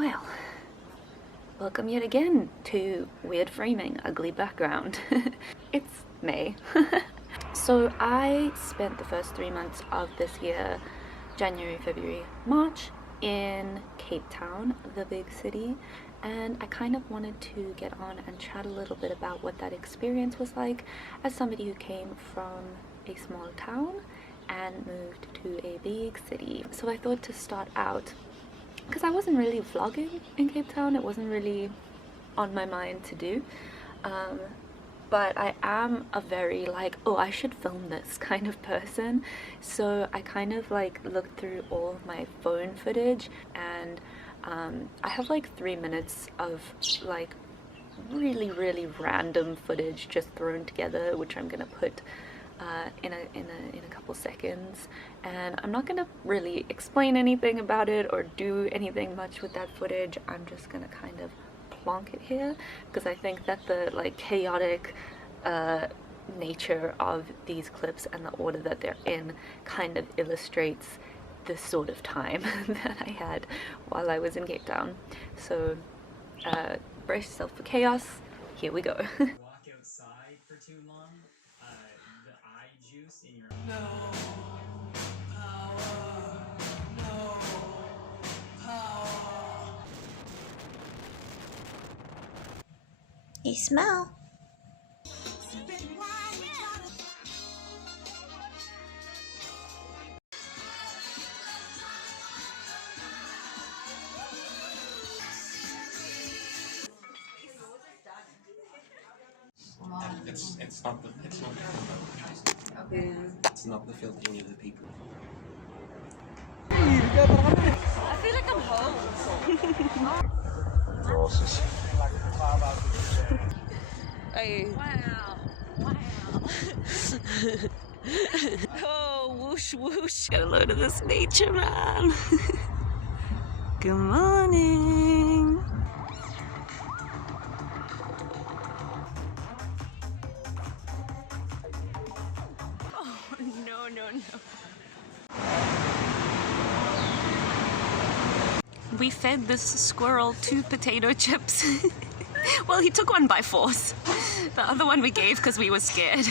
Well, welcome yet again to Weird Framing, Ugly Background. It's May. So I spent the first 3 months of this year, January, February, March, in Cape Town, the big city, and I kind of wanted to get on and chat a little bit about what that experience was like as somebody who came from a small town and moved to a big city. So I thought to start out, because I wasn't really vlogging in Cape Town, it wasn't really on my mind to do, but I am a very like, oh, I should film this kind of person. So I kind of like looked through all of my phone footage, and I have like 3 minutes of like really random footage just thrown together, which I'm gonna put in a couple seconds, and I'm not gonna really explain anything about it or do anything much with that footage. I'm just gonna kind of plonk it here because I think that the like chaotic nature of these clips and the order that they're in kind of illustrates the sort of time that I had while I was in Cape Town. So brace yourself for chaos. Here we go. Walk outside for too long, the eye juice in your no power, no power. You smell. It's not the filtering of the people. I feel like I'm home. Horses. Hey. Wow. Oh, whoosh whoosh. Got a load of this nature, man. Good morning. Oh, no. We fed this squirrel 2 potato chips. Well, he took one by force. The other one we gave because we were scared.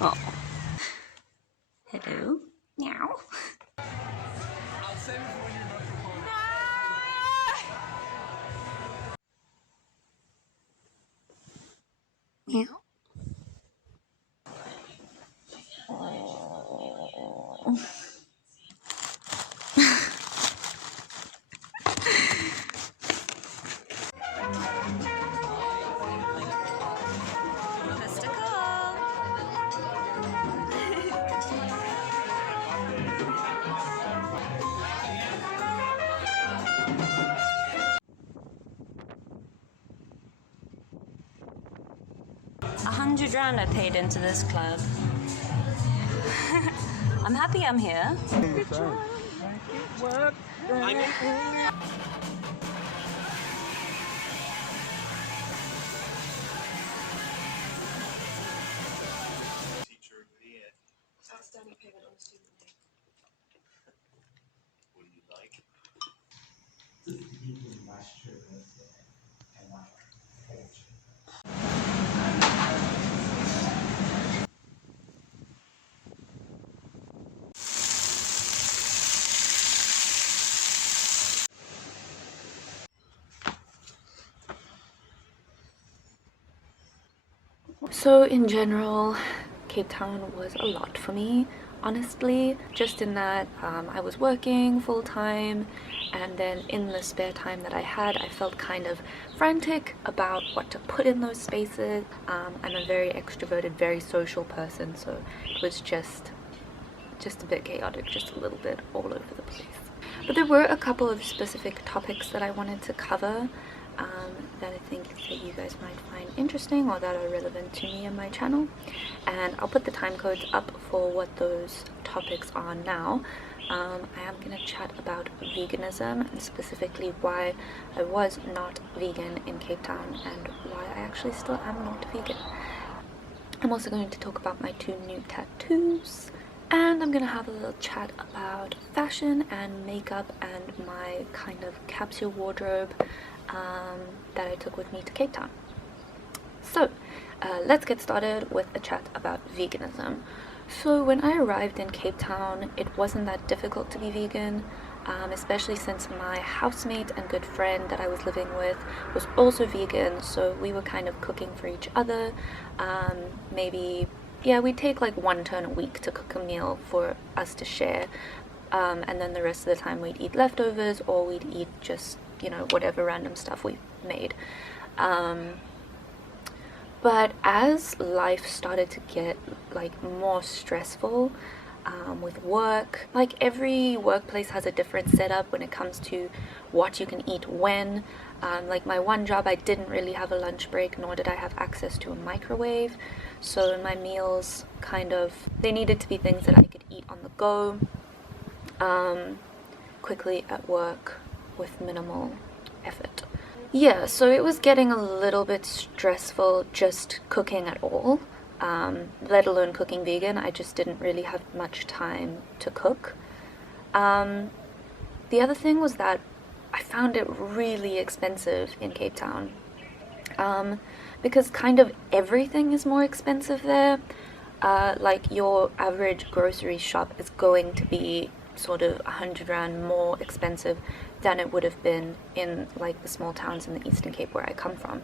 Oh. Hello? Meow. Meow. Oh. $100 I paid into this club. I'm happy I'm here. Teacher of the year. Outstanding payment on student loan. What do you like? So in general, Cape Town was a lot for me, honestly, just in that I was working full-time, and then in the spare time that I had, I felt kind of frantic about what to put in those spaces. I'm a very extroverted, very social person, so it was just a bit chaotic, just a little bit all over the place. But there were a couple of specific topics that I wanted to cover that I think that you guys might find interesting or that are relevant to me and my channel, and I'll put the time codes up for what those topics are now. I am going to chat about veganism, and specifically why I was not vegan in Cape Town and why I actually still am not vegan. I'm also going to talk about my 2 new tattoos And I'm gonna have a little chat about fashion and makeup and my kind of capsule wardrobe that I took with me to Cape Town. So let's get started with a chat about veganism. So when I arrived in Cape Town, it wasn't that difficult to be vegan, especially since my housemate and good friend that I was living with was also vegan, so we were kind of cooking for each other. We'd take like one turn a week to cook a meal for us to share, and then the rest of the time we'd eat leftovers or we'd eat just, you know, whatever random stuff we made. But as life started to get like more stressful with work, like every workplace has a different setup when it comes to what you can eat when. Like my one job, I didn't really have a lunch break, nor did I have access to a microwave. So my meals they needed to be things that I could eat on the go, quickly at work with minimal effort. Yeah, so it was getting a little bit stressful just cooking at all, let alone cooking vegan. I just didn't really have much time to cook. The other thing was that I found it really expensive in Cape Town, because kind of everything is more expensive there. Like your average grocery shop is going to be sort of 100 rand more expensive than it would have been in like the small towns in the Eastern Cape where I come from.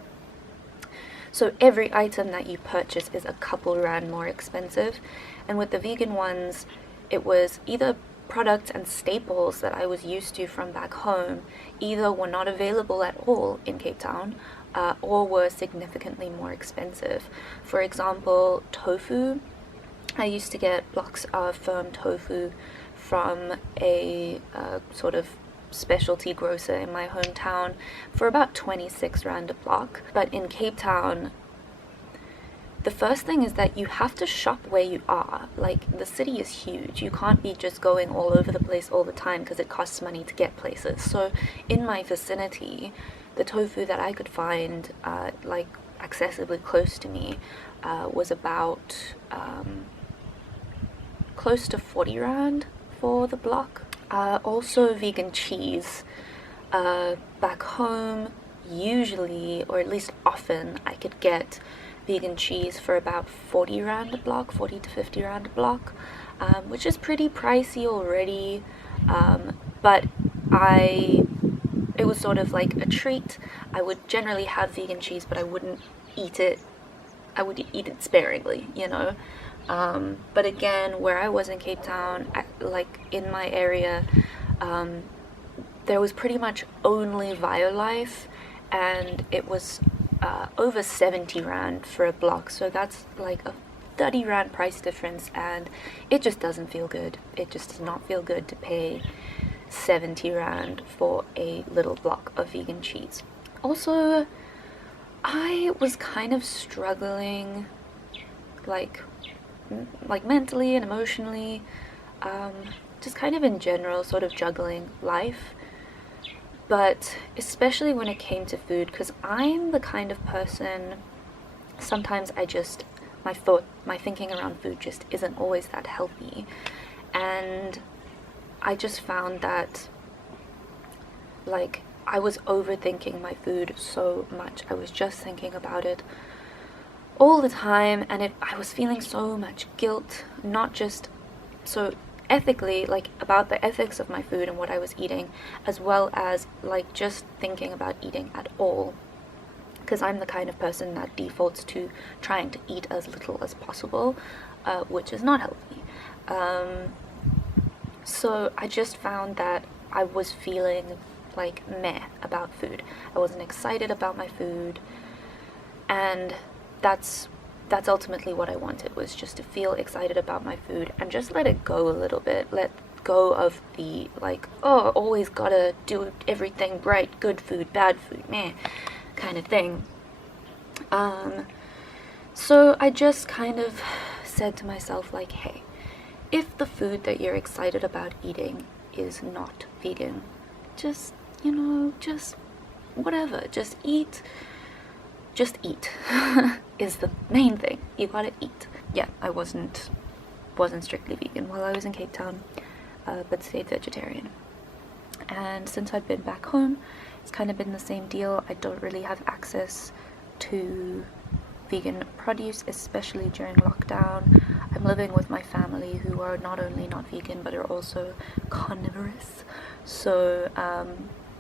So every item that you purchase is a couple rand more expensive, and with the vegan ones it was either products and staples that I was used to from back home either were not available at all in Cape Town, or were significantly more expensive. For example, tofu. I used to get blocks of firm tofu from a sort of specialty grocer in my hometown for about 26 rand a block. But in Cape Town, the first thing is that you have to shop where you are. Like, the city is huge. You can't be just going all over the place all the time because it costs money to get places. So in my vicinity, the tofu that I could find like accessibly close to me was about close to 40 rand for the block. Also vegan cheese. Back home, usually, or at least often, I could get vegan cheese for about 40 rand a block, 40 to 50 rand a block, which is pretty pricey already, but it was sort of like a treat. I would generally have vegan cheese, but I wouldn't eat it. I would eat it sparingly, you know. But again, where I was in Cape Town, like in my area, there was pretty much only Violife, and it was over 70 rand for a block, so that's like a 30 rand price difference, and it just doesn't feel good. It just does not feel good to pay 70 rand for a little block of vegan cheese. Also, I was kind of struggling like mentally and emotionally, just kind of in general, sort of juggling life. But especially when it came to food, because I'm the kind of person, sometimes my thinking around food just isn't always that healthy. And I just found that, like, I was overthinking my food so much. I was just thinking about it all the time, and I was feeling so much guilt, not just so ethically, like about the ethics of my food and what I was eating, as well as like just thinking about eating at all, because I'm the kind of person that defaults to trying to eat as little as possible, which is not healthy. So I just found that I was feeling like meh about food. I wasn't excited about my food, and that's ultimately what I wanted, was just to feel excited about my food and just let it go a little bit. Let go of the like, oh, always gotta do everything right, good food, bad food, meh, kind of thing. So I just kind of said to myself, like, hey, if the food that you're excited about eating is not vegan, just, you know, just whatever, just eat is the main thing. You gotta eat. Yeah, I wasn't wasn't strictly vegan while I was in Cape Town, but stayed vegetarian. And since I've been back home, it's kind of been the same deal. I don't really have access to vegan produce, especially during lockdown. I'm living with my family who are not only not vegan but are also carnivorous, so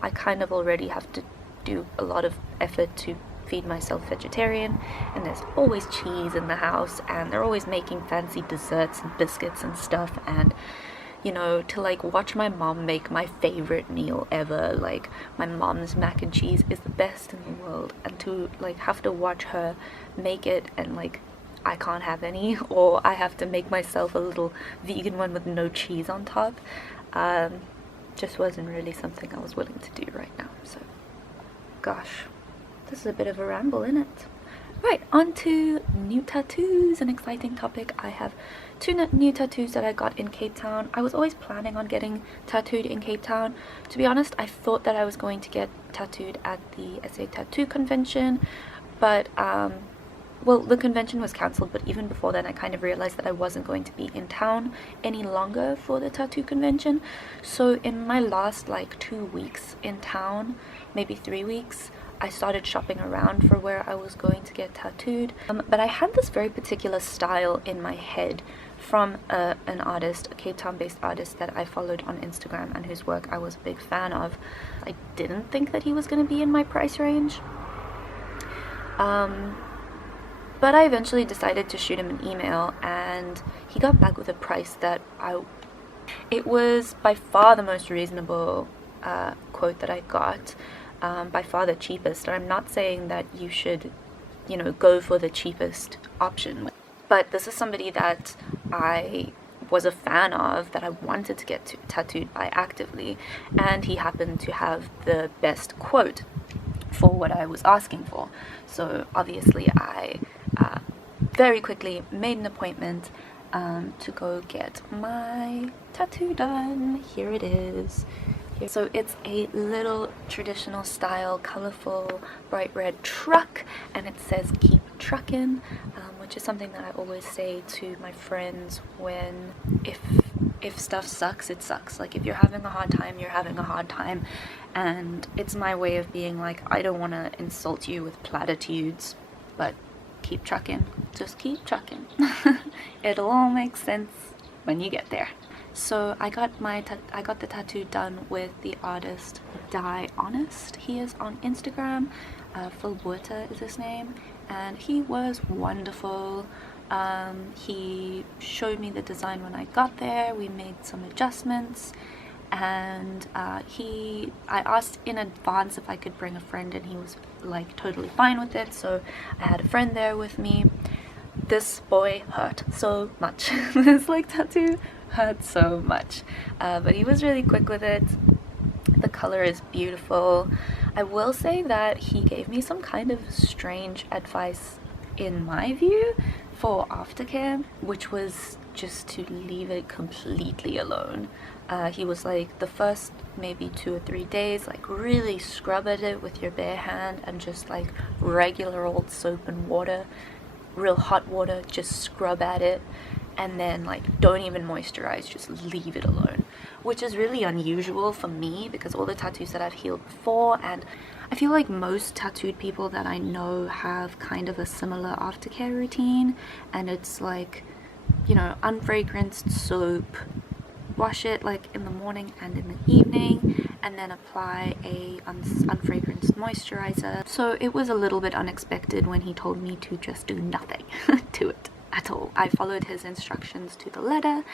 I kind of already have to do a lot of effort to feed myself vegetarian, and there's always cheese in the house, and they're always making fancy desserts and biscuits and stuff, and you know, to like watch my mom make my favorite meal ever, like my mom's mac and cheese is the best in the world, and to like have to watch her make it and like I can't have any, or I have to make myself a little vegan one with no cheese on top, just wasn't really something I was willing to do right now. So gosh, this is a bit of a ramble, isn't it? Right, on to new tattoos, an exciting topic. I have 2 new tattoos that I got in Cape Town. I was always planning on getting tattooed in Cape Town. To be honest, I thought that I was going to get tattooed at the SA Tattoo Convention, but well, the convention was cancelled, but even before then I kind of realized that I wasn't going to be in town any longer for the tattoo convention. So in my last like 2 weeks in town, maybe 3 weeks, I started shopping around for where I was going to get tattooed, but I had this very particular style in my head from an artist, a Cape Town based artist that I followed on Instagram and whose work I was a big fan of. I didn't think that he was going to be in my price range, but I eventually decided to shoot him an email, and he got back with a price that it was by far the most reasonable quote that I got. By far the cheapest. I'm not saying that you should, you know, go for the cheapest option, but this is somebody that I was a fan of, that I wanted to get tattooed by actively, and he happened to have the best quote for what I was asking for. So obviously I very quickly made an appointment to go get my tattoo done. Here it is. So it's a little traditional style, colorful, bright red truck, and it says "Keep Truckin'," which is something that I always say to my friends when if stuff sucks, it sucks. Like if you're having a hard time, you're having a hard time, and it's my way of being like, I don't want to insult you with platitudes, but keep trucking, just keep trucking. It'll all make sense when you get there. So I got the tattoo done with the artist Die Honest. He is on Instagram. Phil Buerta is his name, and he was wonderful. He showed me the design when I got there. We made some adjustments, and I asked in advance if I could bring a friend, and he was like totally fine with it. So I had a friend there with me. This boy hurt so much. This like tattoo hurt so much, but he was really quick with it. The color is beautiful. I will say that he gave me some kind of strange advice in my view for aftercare, which was just to leave it completely alone. He was like, the first maybe 2 or 3 days, like really scrub at it with your bare hand and just like regular old soap and water, real hot water, just scrub at it, and then like don't even moisturize, just leave it alone, which is really unusual for me because all the tattoos that I've healed before, and I feel like most tattooed people that I know have kind of a similar aftercare routine, and it's like, you know, unfragranced soap, wash it like in the morning and in the evening, and then apply a unfragranced moisturizer. So it was a little bit unexpected when he told me to just do nothing to it at all. I followed his instructions to the letter.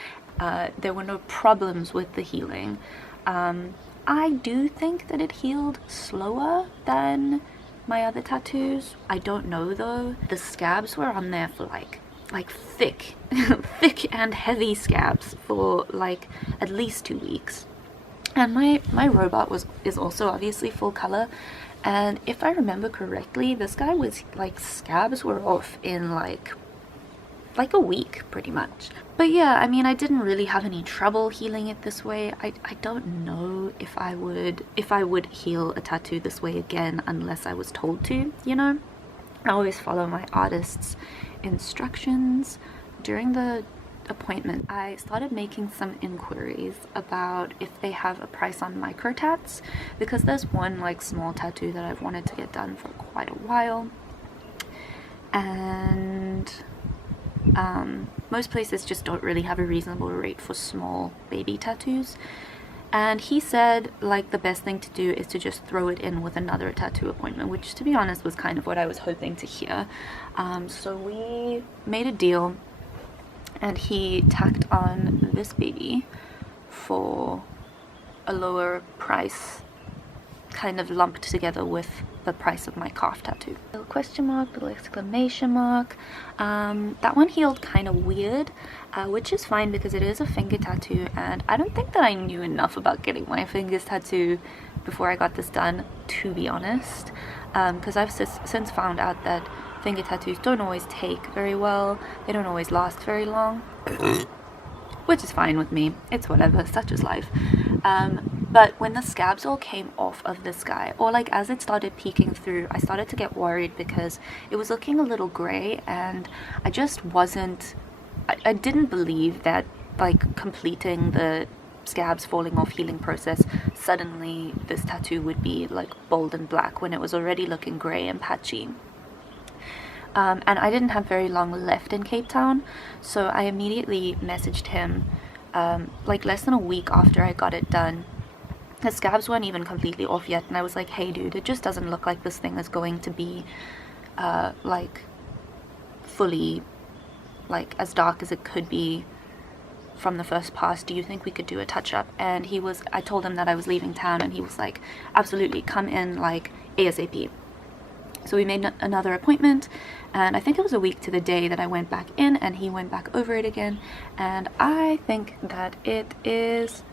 There were no problems with the healing. I do think that it healed slower than my other tattoos. I don't know though. The scabs were on there for like thick thick and heavy scabs for like at least 2 weeks. And my robot is also obviously full color, and if I remember correctly, this guy was like, scabs were off in like a week pretty much. But yeah, I mean, I didn't really have any trouble healing it this way. I don't know if I would heal a tattoo this way again unless I was told to, you know. I always follow my artist's instructions. During the appointment, I started making some inquiries about if they have a price on micro tats, because there's one like small tattoo that I've wanted to get done for quite a while, and most places just don't really have a reasonable rate for small baby tattoos. And he said like the best thing to do is to just throw it in with another tattoo appointment, which to be honest was kind of what I was hoping to hear. So we made a deal, and he tacked on this baby for a lower price, kind of lumped together with the price of my calf tattoo. Little question mark, little exclamation mark. That one healed kind of weird, which is fine because it is a finger tattoo, and I don't think that I knew enough about getting my fingers tattooed before I got this done, to be honest, because I've since found out that finger tattoos don't always take very well, they don't always last very long, which is fine with me, it's whatever, such is life. But when the scabs all came off of this guy, or like as it started peeking through, I started to get worried because it was looking a little gray, and I just wasn't, I didn't believe that like completing the scabs falling off healing process, suddenly this tattoo would be like bold and black when it was already looking gray and patchy. And I didn't have very long left in Cape Town, so I immediately messaged him like less than a week after I got it done. The scabs weren't even completely off yet, and I was like, hey dude, it just doesn't look like this thing is going to be like fully like as dark as it could be from the first pass. Do you think we could do a touch-up? And I told him that I was leaving town, and he was like, absolutely, come in like ASAP. So we made another appointment, and I think it was a week to the day that I went back in, and he went back over it again, and I think that it is,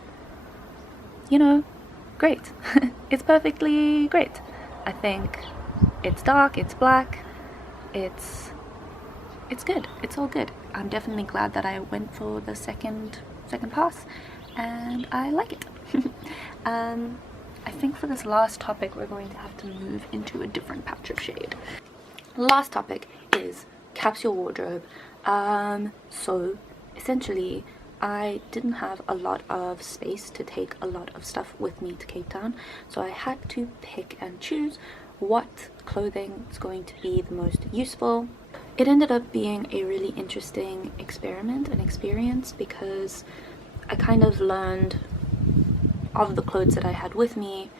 you know, great. It's perfectly great. I think it's dark, it's black, it's good, it's all good. I'm definitely glad that I went for the second pass, and I like it. I think for this last topic we're going to have to move into a different patch of shade. Last topic is Capsule Wardrobe. So essentially I didn't have a lot of space to take a lot of stuff with me to Cape Town, so I had to pick and choose what clothing is going to be the most useful. It ended up being a really interesting experiment and experience because I kind of learned of the clothes that I had with me,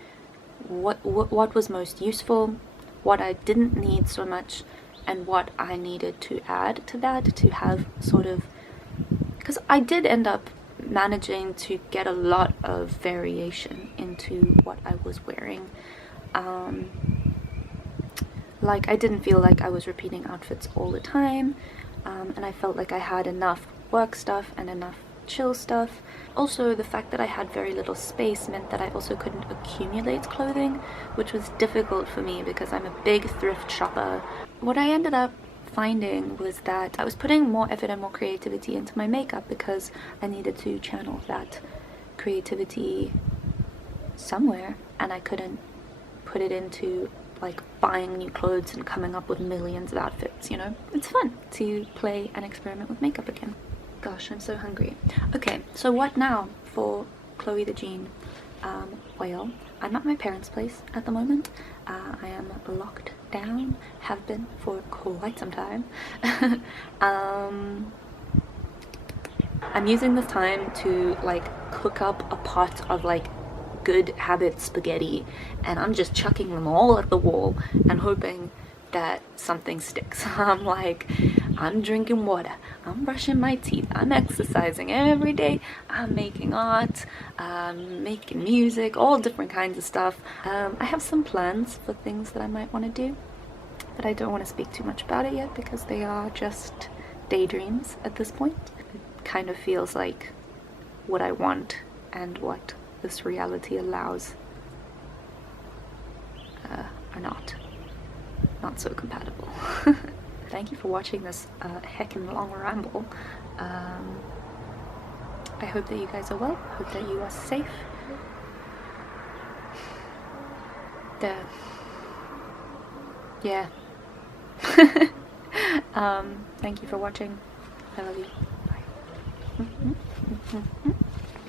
what was most useful, what I didn't need so much, and what I needed to add to that to have sort of, because I did end up managing to get a lot of variation into what I was wearing. Like I didn't feel like I was repeating outfits all the time, and I felt like I had enough work stuff and enough chill stuff. Also, the fact that I had very little space meant that I also couldn't accumulate clothing, which was difficult for me because I'm a big thrift shopper. What I ended up finding was that I was putting more effort and more creativity into my makeup because I needed to channel that creativity somewhere, and I couldn't put it into like buying new clothes and coming up with millions of outfits, you know? It's fun to play and experiment with makeup again. Gosh, I'm so hungry. Okay, so what now for Chloe the Jean? Well, I'm at my parents' place at the moment. I am locked down, have been for quite some time. I'm using this time to like cook up a pot of like Good Habit spaghetti, and I'm just chucking them all at the wall and hoping that something sticks. I'm drinking water, I'm brushing my teeth, I'm exercising every day, I'm making art, making music, all different kinds of stuff. I have some plans for things that I might want to do, but I don't want to speak too much about it yet because they are just daydreams at this point. It kind of feels like what I want and what this reality allows are not so compatible. Thank you for watching this heckin' long ramble. I hope that you guys are well, hope that you are safe. Yeah. Thank you for watching. I love you. Bye.